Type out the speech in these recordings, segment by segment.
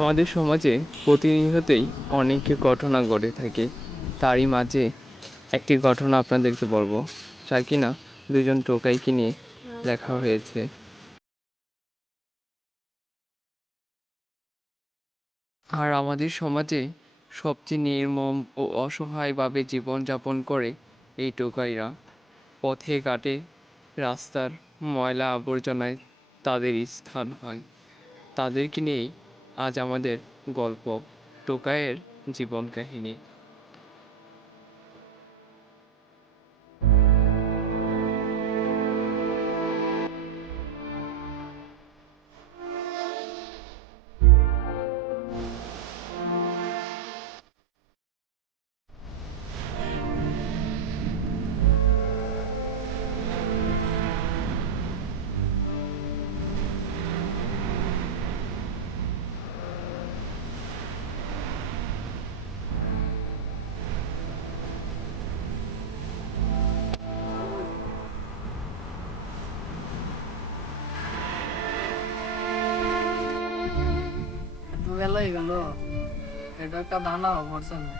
আমাদের সমাজে প্রতিনিয়তই অনেক ঘটনা ঘটে থাকে। তারই মাঝে একটি ঘটনা আপনাদেরকে বলবো, যা কিনা দুজন টোকাইকে নিয়ে লেখা হয়েছে। আর আমাদের সমাজে সবচেয়ে নির্মম ও অসহায়ভাবে জীবনযাপন করে এই টোকাইরা। পথে ঘাটে, রাস্তার ময়লা আবর্জনায় তাদের স্থান হয়। তাদেরকে নিয়েই আজ আমাদের গল্প, টোকাইয়ের জীবন কাহিনী। বেলাই গেল, এটা একটা ধানা পড়ছে না।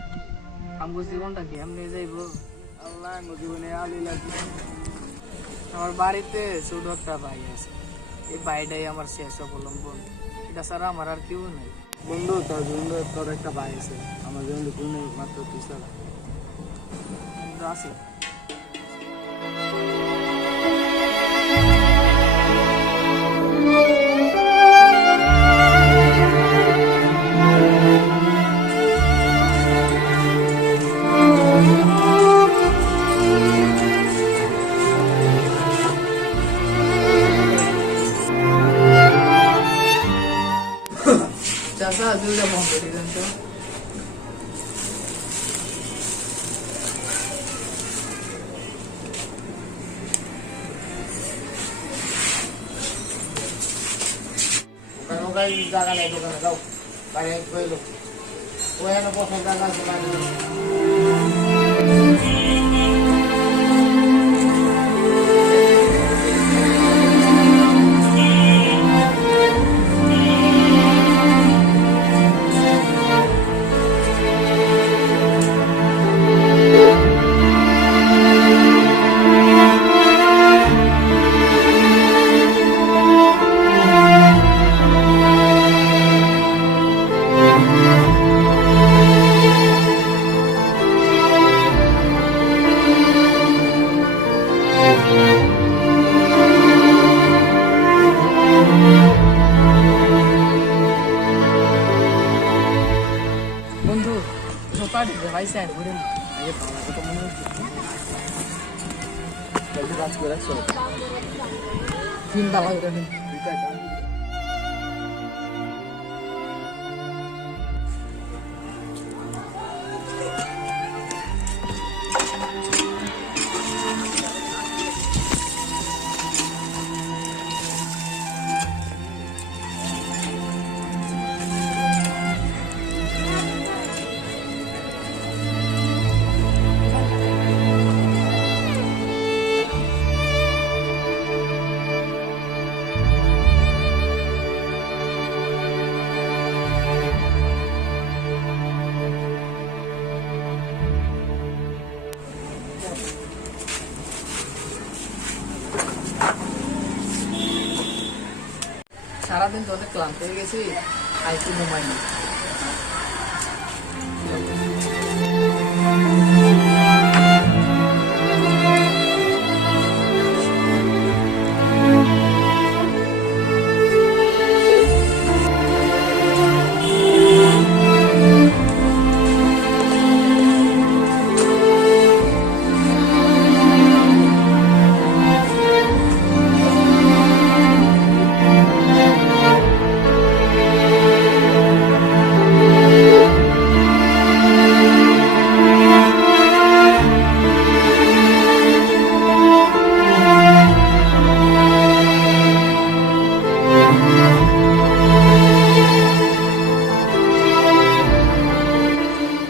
আমার জীবনটা কেমনে যাইব আল্লাহ, আমার জীবনে আলি লাগবে। আমার বাড়িতে ছোট একটা ভাই আছে, এই ভাইটাই আমার শেষ অবলম্বন। এটা ছাড়া আমার আর কেউ নেই। বন্ধু, তোর একটা ভাই আছে, আমার জীবনে কেউ নেই, মাত্র তুই ছাড়া আছে। চাষা দুইটা বন্ধ দিলেন তো। জায়গা নাই দোকানে, যাও বাইরে কইলো ওখানে বসে জায়গা আছে বাইরে। বন্ধু পার্টি ভাইছে ঘুরেন আগে পাওয়া কত মনে হচ্ছে জলদি কাজ করে রাখছো চিন্তা লাগে কেন সারাদিন তো অনেক ক্লান্ত হয়ে গেছি, আইসি ঘুমাইনি।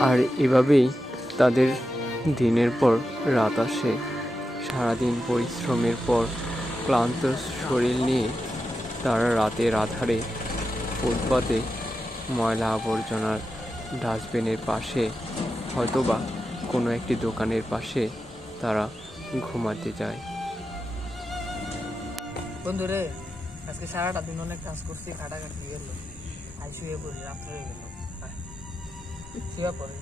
আর এভাবেই তাদের দিনের পর রাত আসে। সারাদিন পরিশ্রমের পর ক্লান্ত শরীর নিয়ে তারা রাতের আধারে ফুটপাতে ময়লা আবর্জনার ডাস্টবিনের পাশে, হয়তোবা কোনো একটি দোকানের পাশে তারা ঘুমাতে যায়। বন্ধুরে, আজকে সারাটা দিন অনেক কাজ করছি, খাটাখাটি গেল, আই শুয়ে পড়ি, রাত্রে হয়ে গেল। শুয়ে পড়ি,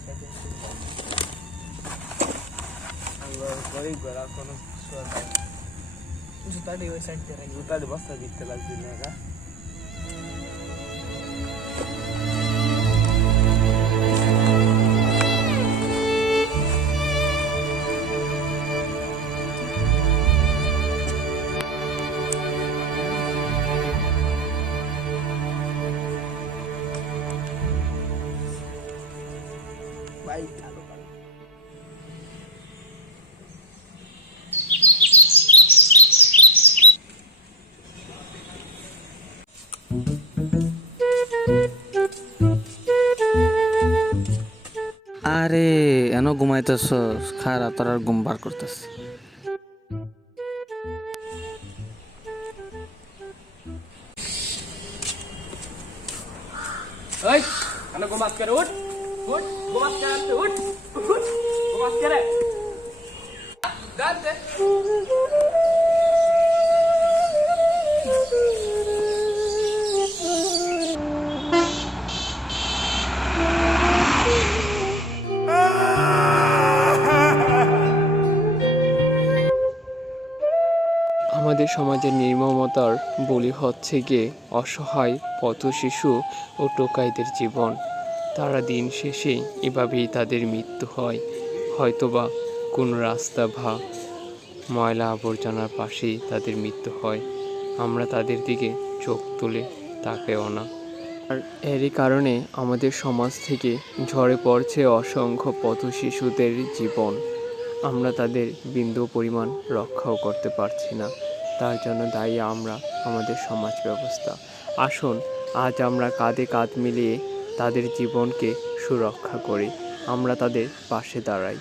জুতাটি ওই সাইড দিয়ে রাখি। জুতাটি বস্তা দিতে লাগবে না। ভাই চালু করো। আরে এনো ঘুমাইতেছ, খারাপ তোর আর ঘুম বার করতেছ। এই আনা ঘুমাত করে উঠ উঠ, ঘুমাত করে উঠ উঠ, ঘুমাত করে গাতে। আমাদের সমাজের নির্মমতার বলি হচ্ছে গিয়ে অসহায় পথশিশু ও টোকাইদের জীবন। তারা দিন শেষে এভাবেই তাদের মৃত্যু হয়, হয়তোবা কোনো রাস্তা বা ময়লা আবর্জনার পাশেই তাদের মৃত্যু হয়। আমরা তাদের দিকে চোখ তুলে তাকেও না। আর এরই কারণে আমাদের সমাজ থেকে ঝরে পড়ছে অসংখ্য পথশিশুদের জীবন। আমরা তাদের বিন্দু পরিমাণ রক্ষাও করতে পারছি না। তার জন্য দায়ী আমরা, আমাদের সমাজ ব্যবস্থা। আসুন আজ আমরা কাঁধে কাঁধ মিলিয়ে তাদের জীবনকে সুরক্ষা করি, আমরা তাদের পাশে দাঁড়াই।